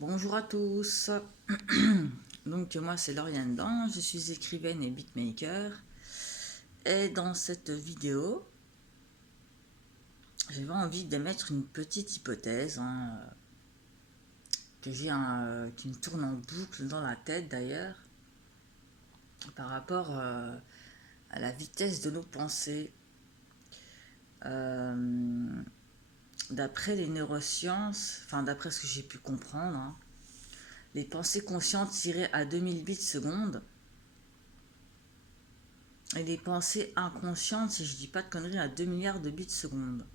Bonjour à tous. Donc moi c'est Lauriane Dan, je suis écrivaine et beatmaker. Et dans cette vidéo, j'avais envie d'émettre une petite hypothèse qui me tourne en boucle dans la tête d'ailleurs, par rapport à la vitesse de nos pensées. Euh, D'après les neurosciences, enfin d'après ce que j'ai pu comprendre, les pensées conscientes iraient à 2000 bits seconde. Et les pensées inconscientes, si je dis pas de conneries, à 2 milliards de bits seconde.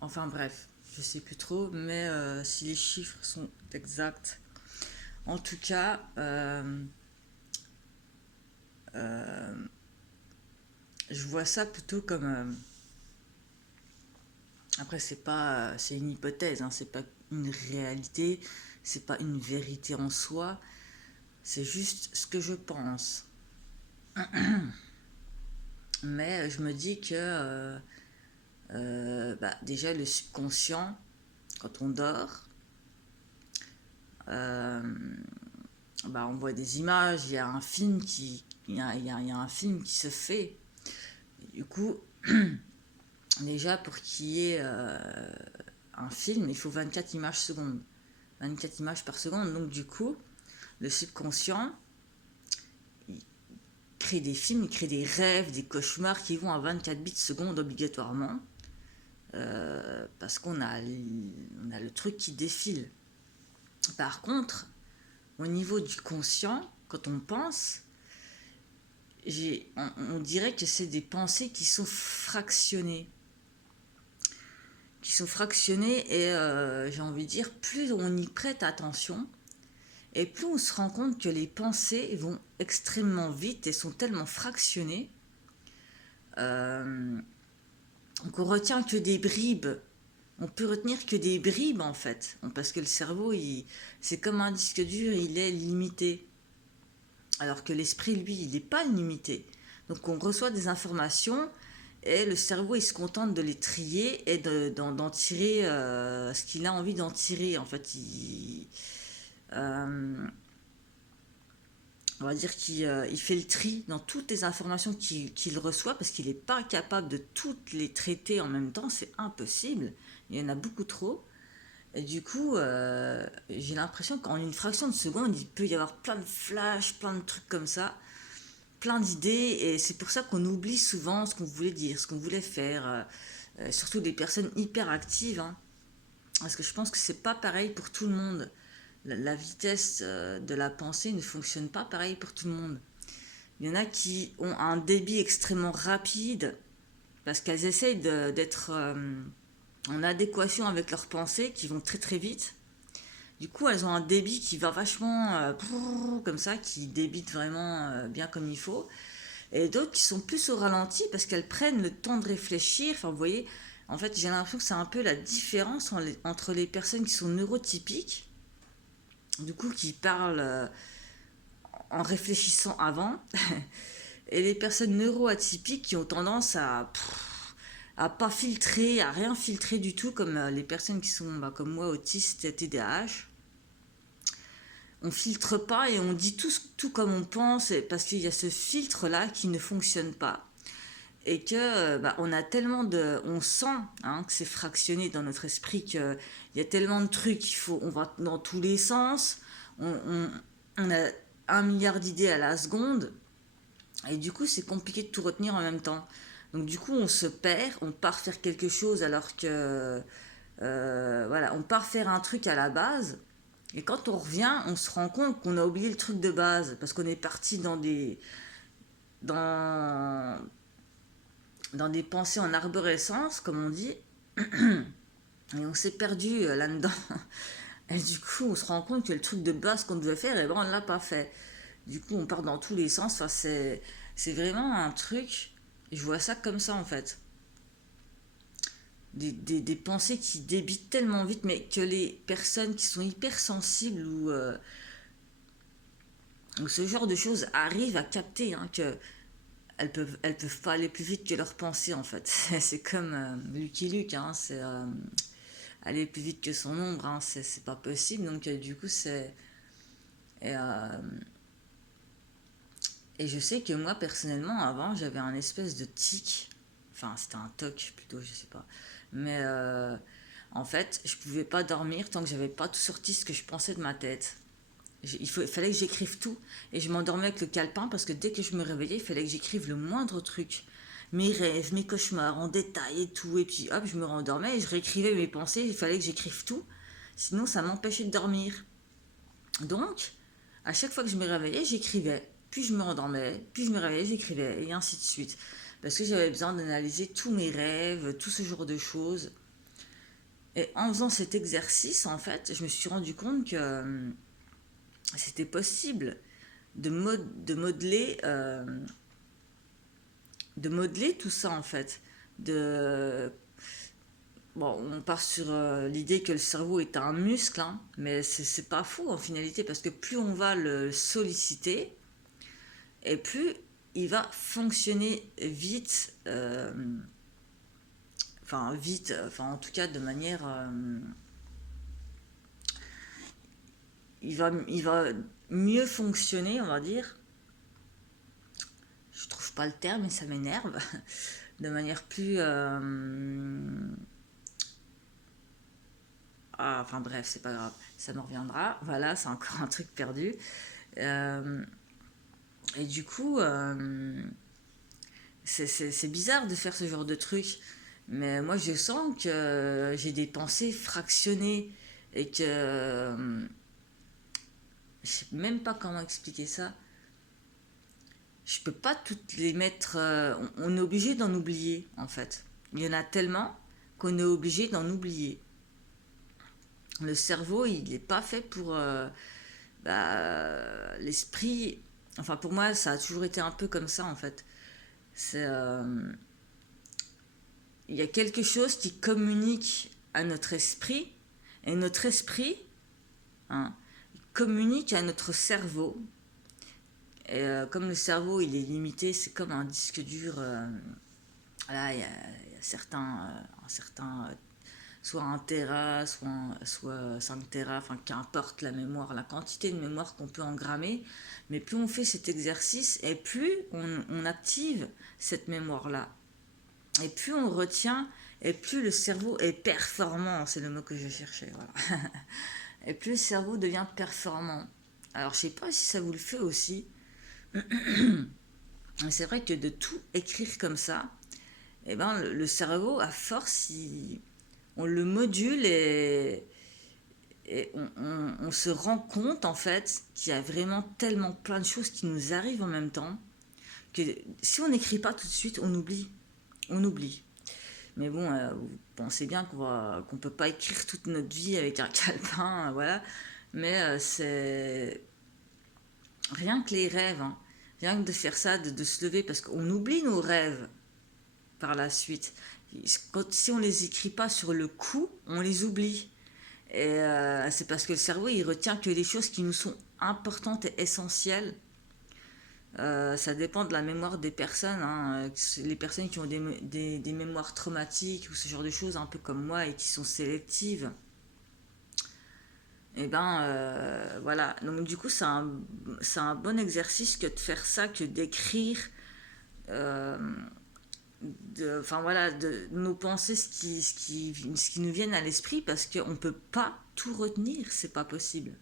Enfin bref, je sais plus trop, mais si les chiffres sont exacts. En tout cas, euh, je vois ça plutôt comme... après, c'est une hypothèse, c'est pas une réalité, c'est pas une vérité en soi, c'est juste ce que je pense. Mais je me dis que déjà le subconscient, quand on dort, euh, on voit des images, il y a un film qui se fait. Et du coup, déjà pour qu'il y ait un film, il faut 24 images secondes. 24 images par seconde. Donc du coup, le subconscient, il crée des films, il crée des rêves, des cauchemars qui vont à 24 bits secondes obligatoirement. Parce qu'on a, on a le truc qui défile. Par contre, au niveau du conscient, quand on pense, on dirait que c'est des pensées qui sont fractionnées. Et j'ai envie de dire, plus on y prête attention, et plus on se rend compte que les pensées vont extrêmement vite et sont tellement fractionnées euh, qu'on retient que des bribes. On peut retenir que des bribes en fait, parce que le cerveau, c'est comme un disque dur, il est limité. Alors que l'esprit, lui, il n'est pas limité. Donc on reçoit des informations et le cerveau, il se contente de les trier et d'en tirer ce qu'il a envie d'en tirer. En fait, euh, on va dire qu'il fait le tri dans toutes les informations qu'il reçoit parce qu'il n'est pas capable de toutes les traiter en même temps. C'est impossible. Il y en a beaucoup trop. Et du coup, j'ai l'impression qu'en une fraction de seconde, il peut y avoir plein de flashs, plein de trucs comme ça, plein d'idées, et c'est pour ça qu'on oublie souvent ce qu'on voulait dire, ce qu'on voulait faire, surtout des personnes hyper actives, parce que je pense que c'est pas pareil pour tout le monde. La vitesse de la pensée ne fonctionne pas pareil pour tout le monde. Il y en a qui ont un débit extrêmement rapide parce qu'elles essayent d'être en adéquation avec leurs pensées qui vont très très vite. Du coup, elles ont un débit qui va vachement comme ça, qui débite vraiment bien comme il faut. Et d'autres qui sont plus au ralenti parce qu'elles prennent le temps de réfléchir. Enfin, vous voyez, en fait, j'ai l'impression que c'est un peu la différence entre les personnes qui sont neurotypiques, du coup, qui parlent en réfléchissant avant, et les personnes neuroatypiques qui ont tendance à pas filtrer, à rien filtrer du tout, comme les personnes qui sont comme moi, autistes et TDAH. On filtre pas et on dit tout comme on pense parce qu'il y a ce filtre là qui ne fonctionne pas et que on a tellement de on sent que c'est fractionné dans notre esprit qu'il y a tellement de trucs, on va dans tous les sens, on a 1 milliard d'idées à la seconde et du coup c'est compliqué de tout retenir en même temps. Donc du coup on se perd, on part faire quelque chose alors que voilà, on part faire un truc à la base et quand on revient on se rend compte qu'on a oublié le truc de base parce qu'on est parti dans dans des pensées en arborescence, comme on dit, et on s'est perdu là-dedans. Et du coup, on se rend compte que le truc de base qu'on devait faire, on ne l'a pas fait. Du coup, on part dans tous les sens. Enfin, c'est vraiment un truc, je vois ça comme ça en fait. Des pensées qui débitent tellement vite, mais que les personnes qui sont hypersensibles ou ce genre de choses arrivent à capter que elles peuvent pas aller plus vite que leurs pensées en fait. C'est comme Lucky Luke, c'est aller plus vite que son ombre, hein, c'est pas possible. Donc du coup, c'est... Et, et je sais que moi, personnellement, avant, j'avais un espèce de tic. Enfin, c'était un toc plutôt, je sais pas. Mais en fait, je pouvais pas dormir tant que j'avais pas tout sorti ce que je pensais de ma tête. Il fallait que j'écrive tout. Et je m'endormais avec le calepin parce que dès que je me réveillais, il fallait que j'écrive le moindre truc. Mes rêves, mes cauchemars en détail et tout. Et puis hop, je me rendormais et je réécrivais mes pensées. Il fallait que j'écrive tout. Sinon, ça m'empêchait de dormir. Donc, à chaque fois que je me réveillais, j'écrivais. Puis je me rendormais. Puis je me réveillais, j'écrivais. Et ainsi de suite. Parce que j'avais besoin d'analyser tous mes rêves, tout ce genre de choses. Et en faisant cet exercice, en fait, je me suis rendu compte que c'était possible de modeler tout ça en fait. Bon, on part sur l'idée que le cerveau est un muscle, hein, mais c'est pas faux en finalité parce que plus on va le solliciter et plus il va fonctionner vite, enfin en tout cas de manière, il va mieux fonctionner, on va dire. Je trouve pas le terme et ça m'énerve. De manière plus enfin bref, c'est pas grave, ça me reviendra. Voilà, c'est encore un truc perdu. Euh, et du coup, c'est bizarre de faire ce genre de truc. Mais moi, je sens que j'ai des pensées fractionnées et que je sais même pas comment expliquer ça. Je peux pas toutes les mettre. On est obligé d'en oublier, en fait. Il y en a tellement qu'on est obligé d'en oublier. Le cerveau, il n'est pas fait pour l'esprit. Enfin, pour moi, ça a toujours été un peu comme ça, en fait. C'est, il y a quelque chose qui communique à notre esprit, et notre esprit, hein, communique à notre cerveau. Et comme le cerveau, il est limité, c'est comme un disque dur. Là, il y a certains soit 1 Tera, soit 5 Tera, enfin qu'importe la mémoire, la quantité de mémoire qu'on peut engrammer, mais plus on fait cet exercice et plus on active cette mémoire-là. Et plus on retient, et plus le cerveau est performant, c'est le mot que je cherchais, voilà. Et plus le cerveau devient performant. Alors je sais pas si ça vous le fait aussi, mais c'est vrai que de tout écrire comme ça, eh ben, le cerveau, à force, on le module et on se rend compte en fait qu'il y a vraiment tellement plein de choses qui nous arrivent en même temps que si on n'écrit pas tout de suite, on oublie. On oublie. Mais bon, vous pensez bien qu'on peut pas écrire toute notre vie avec un calepin, voilà. Mais c'est rien que les rêves, hein. Rien que de faire ça, de se lever, parce qu'on oublie nos rêves par la suite. Si on les écrit pas sur le coup, on les oublie. Et c'est parce que le cerveau, il retient que les choses qui nous sont importantes et essentielles. Ça dépend de la mémoire des personnes, hein. Les personnes qui ont des mémoires traumatiques ou ce genre de choses, un peu comme moi, et qui sont sélectives, et ben voilà. Donc du coup, c'est un bon exercice que de faire ça, que d'écrire, euh, enfin voilà, de nos pensées, ce qui nous vient à l'esprit, parce qu'on ne peut pas tout retenir, c'est pas possible.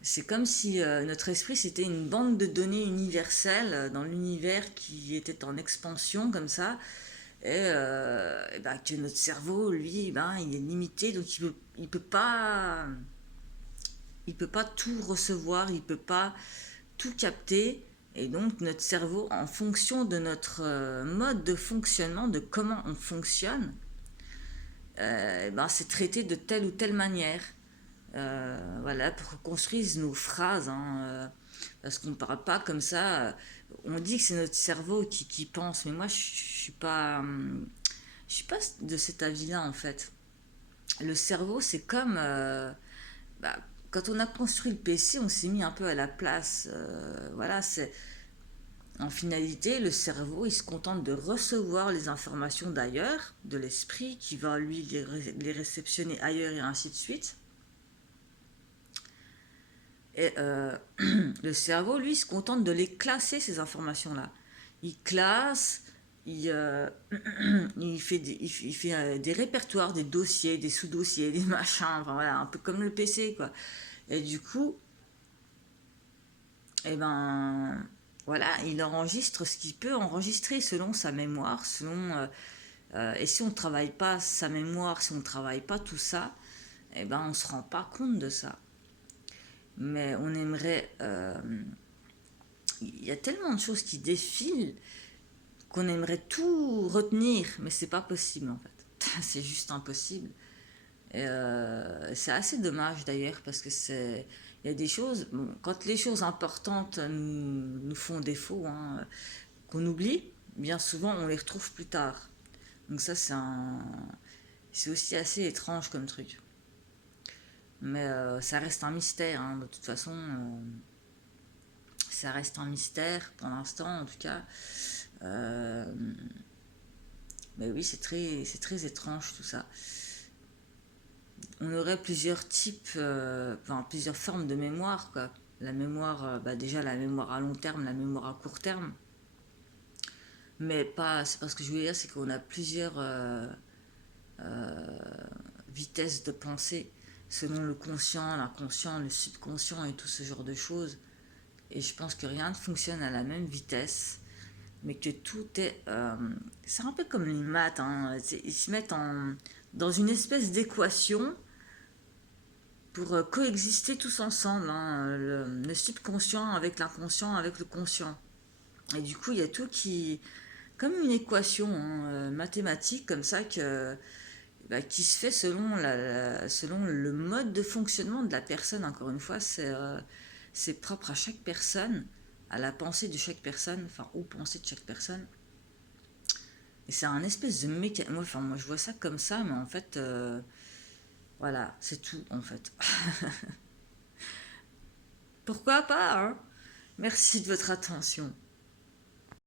C'est comme si notre esprit c'était une banque de données universelle dans l'univers qui était en expansion comme ça, et ben, que notre cerveau, lui, ben, il est limité, donc il peut pas tout recevoir, il peut pas tout capter. Et donc notre cerveau, en fonction de notre mode de fonctionnement, de comment on fonctionne, ben, c'est traité de telle ou telle manière. Voilà, pour qu'on construise nos phrases, hein, parce qu'on ne parle pas comme ça. On dit que c'est notre cerveau qui pense, mais moi je suis pas de cet avis-là en fait. Le cerveau, c'est comme bah, quand on a construit le PC, on s'est mis un peu à la place. Voilà, En finalité, le cerveau, il se contente de recevoir les informations d'ailleurs, de l'esprit, qui va lui les réceptionner ailleurs et ainsi de suite. Et le cerveau, lui, se contente de les classer, ces informations-là. Il classe, il, il fait des répertoires, des dossiers, des sous-dossiers, des machins, enfin, voilà, un peu comme le PC, quoi. Et du coup, eh ben, voilà, il enregistre ce qu'il peut enregistrer selon sa mémoire, et si on ne travaille pas sa mémoire, si on ne travaille pas tout ça, eh ben, on ne se rend pas compte de ça. Mais on aimerait... il y a tellement de choses qui défilent qu'on aimerait tout retenir, mais c'est pas possible en fait. C'est juste impossible. Et c'est assez dommage d'ailleurs parce que il y a des choses, bon, quand les choses importantes nous font défaut, hein, qu'on oublie, bien souvent on les retrouve plus tard. Donc ça c'est aussi assez étrange comme truc. Mais ça reste un mystère, hein, de toute façon. Ça reste un mystère pour l'instant en tout cas. Euh, mais oui, c'est très étrange tout ça. On aurait plusieurs types, enfin plusieurs formes de mémoire, quoi. La mémoire, bah déjà la mémoire à long terme, la mémoire à court terme. Mais pas, c'est pas ce que je voulais dire, c'est qu'on a plusieurs vitesses de pensée selon le conscient, l'inconscient, le subconscient et tout ce genre de choses. Et je pense que rien ne fonctionne à la même vitesse, mais que tout est... c'est un peu comme les maths, hein. Ils se mettent dans une espèce d'équation pour coexister tous ensemble, hein, le subconscient avec l'inconscient, avec le conscient. Et du coup, il y a tout qui... comme une équation, hein, mathématique, comme ça, bah, qui se fait selon le mode de fonctionnement de la personne. Encore une fois, c'est propre à chaque personne, à la pensée de chaque personne, enfin, aux pensées de chaque personne. Et c'est un espèce de mécanisme. Enfin, moi, je vois ça comme ça, mais en fait, voilà, c'est tout, en fait. Pourquoi pas, hein? Merci de votre attention.